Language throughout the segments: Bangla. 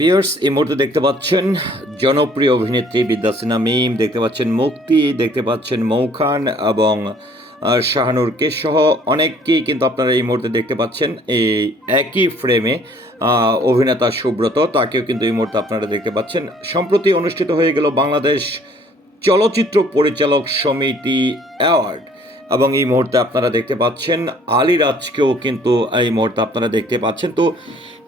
বিয়ার্স এই মুহূর্তে দেখতে পাচ্ছেন জনপ্রিয় অভিনেত্রী বিদ্যা সিনহা মিম দেখতে পাচ্ছেন মুক্তি, দেখতে পাচ্ছেন মৌখান এবং শাহানুরকে সহ অনেককেই কিন্তু আপনারা এই মুহূর্তে দেখতে পাচ্ছেন। এই একই ফ্রেমে অভিনেতা সুব্রত, তাকেও কিন্তু এই মুহূর্তে আপনারা দেখতে পাচ্ছেন। সম্প্রতি অনুষ্ঠিত হয়ে গেল বাংলাদেশ চলচ্চিত্র পরিচালক সমিতি অ্যাওয়ার্ড। এবং এই মুহূর্তে আপনারা দেখতে পাচ্ছেন আলিরাজকেও কিন্তু এই মুহূর্তে আপনারা দেখতে পাচ্ছেন। তো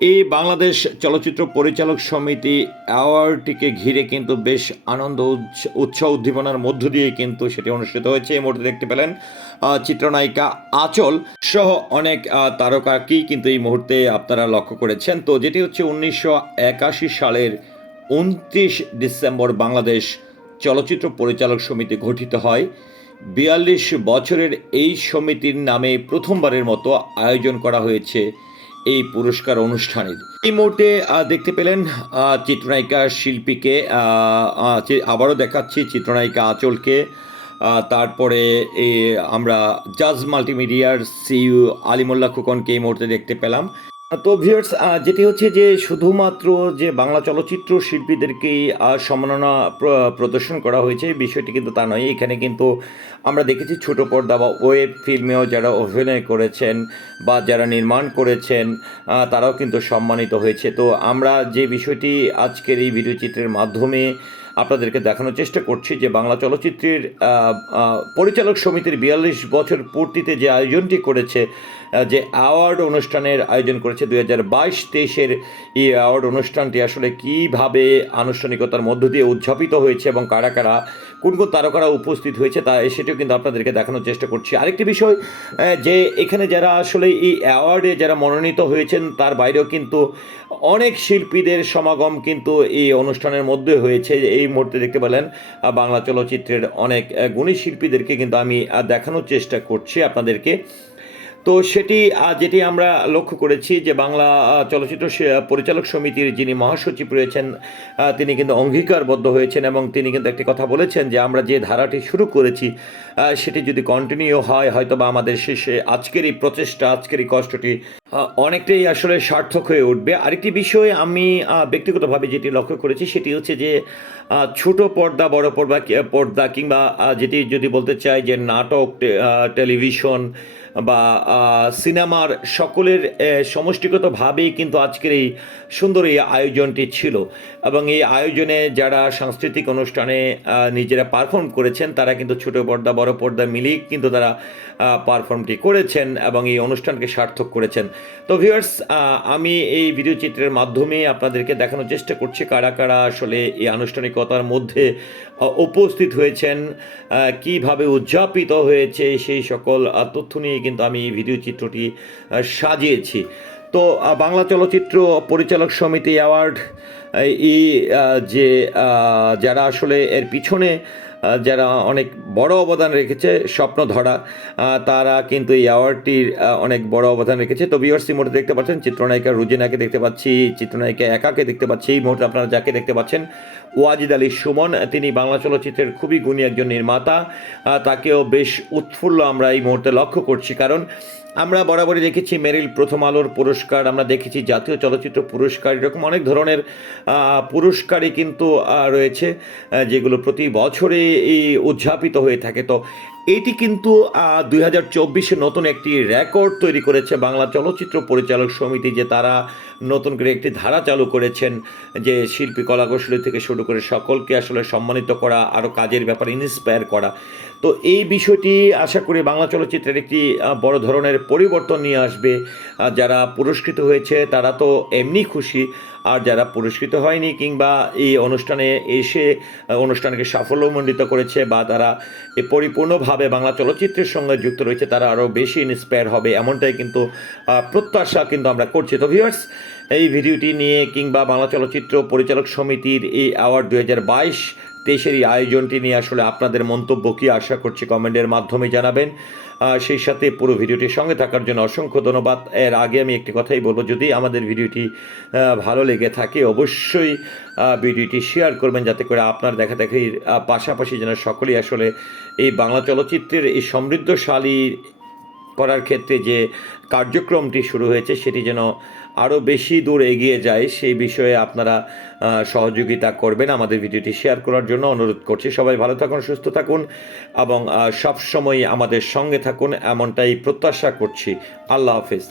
এই বাংলাদেশ চলচ্চিত্র পরিচালক সমিতি অ্যাওয়ার্ডটিকে ঘিরে কিন্তু বেশ আনন্দ উৎস- উৎসাহ উদ্দীপনার মধ্য দিয়ে কিন্তু সেটি অনুষ্ঠিত হয়েছে। এই মুহূর্তে দেখতে পেলেন চিত্রনায়িকা আচল সহ অনেক তারকাকেই কিন্তু এই মুহূর্তে আপনারা লক্ষ্য করেছেন। তো যেটি হচ্ছে উনিশশো একাশি সালের উনত্রিশ ডিসেম্বর বাংলাদেশ চলচ্চিত্র পরিচালক সমিতি গঠিত হয়। বিয়াল্লিশ বছরের এই সমিতির নামে প্রথমবারের মতো আয়োজন করা হয়েছে এই পুরস্কার অনুষ্ঠানের। এই মুহূর্তে দেখতে পেলেন চিত্রনায়িকা শিল্পীকে আবারও দেখাচ্ছি চিত্রনায়িকা আঁচলকে। তারপরে আমরা জাজ মাল্টিমিডিয়ার সিইও আলিমুল্লাহ খোকনকে এই মুহূর্তে দেখতে পেলাম। তো ভিউয়ার্স যেটি হচ্ছে যে শুধুমাত্র যে বাংলা চলচ্চিত্র শিল্পীদেরকেই সম্মাননা প্রদর্শন করা হয়েছে বিষয়টি কিন্তু তা নয়। এখানে কিন্তু আমরা দেখেছি ছোট পর্দা বা ওয়েব ফিল্মেও যারা অভিনয় করেছেন বা যারা নির্মাণ করেছেন তারাও কিন্তু সম্মানিত হয়েছে। তো আমরা যে বিষয়টি আজকের এই ভিডিও চিত্রের মাধ্যমে আপনাদেরকে দেখানোর চেষ্টা করছি যে বাংলা চলচ্চিত্রের পরিচালক সমিতির বিয়াল্লিশ বছর পূর্তিতে যে আয়োজনটি করেছে যে অ্যাওয়ার্ড অনুষ্ঠানের আয়োজন করেছে দুই হাজার বাইশ তেইশের এই অ্যাওয়ার্ড অনুষ্ঠানটি আসলে কীভাবে আনুষ্ঠানিকতার মধ্য দিয়ে উদযাপিত হয়েছে এবং কারা কারা, কোন কোন তারকারা উপস্থিত হয়েছে তা সেটিও কিন্তু আপনাদেরকে দেখানোর চেষ্টা করছি। আরেকটি বিষয় যে এখানে যারা আসলে এই অ্যাওয়ার্ডে যারা মনোনীত হয়েছেন তার বাইরেও কিন্তু অনেক শিল্পীদের সমাগম কিন্তু এই অনুষ্ঠানের মধ্যে হয়েছে। এই মুহূর্তে দেখতে পেলেন বাংলা চলচ্চিত্রের অনেক গুণী শিল্পীদেরকে কিন্তু আমি দেখানোর চেষ্টা করছি আপনাদেরকে। তো সেটি যেটি আমরা লক্ষ্য করেছি যে বাংলা চলচ্চিত্র পরিচালক সমিতির যিনি মহাসচিব রয়েছেন তিনি কিন্তু অঙ্গীকারবদ্ধ হয়েছেন এবং তিনি কিন্তু একটি কথা বলেছেন যে আমরা যে ধারাটি শুরু করেছি সেটি যদি কন্টিনিউ হয় হয়তো বা আমাদের শেষে আজকের এই প্রচেষ্টা, আজকের এই কষ্টটি অনেকটাই আসলে সার্থক হয়ে উঠবে। আরেকটি বিষয় আমি ব্যক্তিগতভাবে যেটি লক্ষ্য করেছি সেটি হচ্ছে যে ছোট পর্দা, বড় পর্দা পর্দা কিংবা যেটি যদি বলতে চাই যে নাটক টেলিভিশন বা সিনেমার সকলের সমষ্টিগতভাবেই কিন্তু আজকের এই সুন্দর এই আয়োজনটি ছিল এবং এই আয়োজনে যারা সাংস্কৃতিক অনুষ্ঠানে নিজেরা পারফর্ম করেছেন তারা কিন্তু ছোট পর্দা, বড় পর্দা মিলিয়ে কিন্তু তারা পারফর্মটি করেছেন এবং এই অনুষ্ঠানকে সার্থক করেছেন। তো ভিউয়ার্স আমি এই ভিডিও চিত্রের মাধ্যমে আপনাদেরকে দেখানোর চেষ্টা করছি কারা কারা আসলে এই আনুষ্ঠানিকতার মধ্যে উপস্থিত হয়েছেন কীভাবে উদযাপিত হয়েছে সেই সকল তথ্য নিয়ে কিন্তু আমি এই ভিডিও চিত্রটি সাজিয়েছি। তো বাংলা চলচ্চিত্র পরিচালক সমিতি অ্যাওয়ার্ড এই যে যারা আসলে এর পিছনে যারা অনেক বড় অবদান রেখেছে স্বপ্ন ধরা তারা কিন্তু এই অ্যাওয়ার্ডটির অনেক বড় অবদান রেখেছে। তো বিয়ার্সি মোটে দেখতে পাচ্ছেন, চিত্রনায়িকা রুজিনাকে দেখতে পাচ্ছি, চিত্রনায়িকা একাকে দেখতে পাচ্ছি। এই মুহূর্তে আপনারা যাকে দেখতে পাচ্ছেন, ওয়াজিদ আলী সুমন, তিনি বাংলা চলচ্চিত্রের খুবই গুণী একজন নির্মাতা। তাকেও বেশ উৎফুল্ল আমরা এই মুহূর্তে লক্ষ্য করছি। কারণ আমরা বরাবরই দেখেছি মেরিল প্রথম আলোর পুরস্কার, আমরা দেখেছি জাতীয় চলচ্চিত্র পুরস্কার, এরকম অনেক ধরনের পুরস্কারই কিন্তু রয়েছে যেগুলো প্রতি বছরে উদযাপিত হয়ে থাকে। তো এটি কিন্তু দুই হাজার চব্বিশে নতুন একটি রেকর্ড তৈরি করেছে বাংলা চলচ্চিত্র পরিচালক সমিতি, যে তারা নতুন করে একটি ধারা চালু করেছেন যে শিল্পী কলাকৌশলী থেকে শুরু করে সকলকে আসলে সম্মানিত করা, আরও কাজের ব্যাপারে ইন্সপায়ার করা। তো এই বিষয়টি আশা করি বাংলা চলচ্চিত্রের একটি বড় ধরনের পরিবর্তন নিয়ে আসবে। যারা পুরস্কৃত হয়েছে তারা তো এমনি খুশি, আর যারা পুরস্কৃত হয়নি কিংবা এই অনুষ্ঠানে এসে অনুষ্ঠানকে সাফল্যমণ্ডিত করেছে বা তারা এ পরিপূর্ণভাবে বাংলা চলচ্চিত্রের সঙ্গে যুক্ত রয়েছে, তারা আরও বেশি ইন্সপায়ার হবে, এমনটাই কিন্তু প্রত্যাশা কিন্তু আমরা করছি। তো ভিউয়ার্স এই ভিডিওটি নিয়ে কিংবা বাংলা চলচ্চিত্র পরিচালক সমিতির এই অ্যাওয়ার্ড দুই হাজার বাইশ তেইশের এই আয়োজনটি নিয়ে আসলে আপনাদের মন্তব্য কি আশা করছি কমেন্টের মাধ্যমে জানাবেন। সেই সাথে পুরো ভিডিওটির সঙ্গে থাকার জন্য অসংখ্য ধন্যবাদ। এর আগে আমি একটি কথাই বলব, যদি আমাদের ভিডিওটি ভালো লেগে থাকে, অবশ্যই ভিডিওটি শেয়ার করবেন যাতে করে আপনার দেখা দেখির পাশাপাশি যেন সকলেই আসলে এই বাংলা চলচ্চিত্রের এই সমৃদ্ধশালী করার ক্ষেত্রে যে কার্যক্রমটি শুরু হয়েছে, সেটি যেন আরও বেশি দূর এগিয়ে যায় সেই বিষয়ে আপনারা সহযোগিতা করবেন। আমাদের ভিডিওটি শেয়ার করার জন্য অনুরোধ করছি। সবাই ভালো থাকুন, সুস্থ থাকুন এবং সবসময় আমাদের সঙ্গে থাকুন। এমনটাই প্রত্যাশা করছি। আল্লাহ হাফিজ।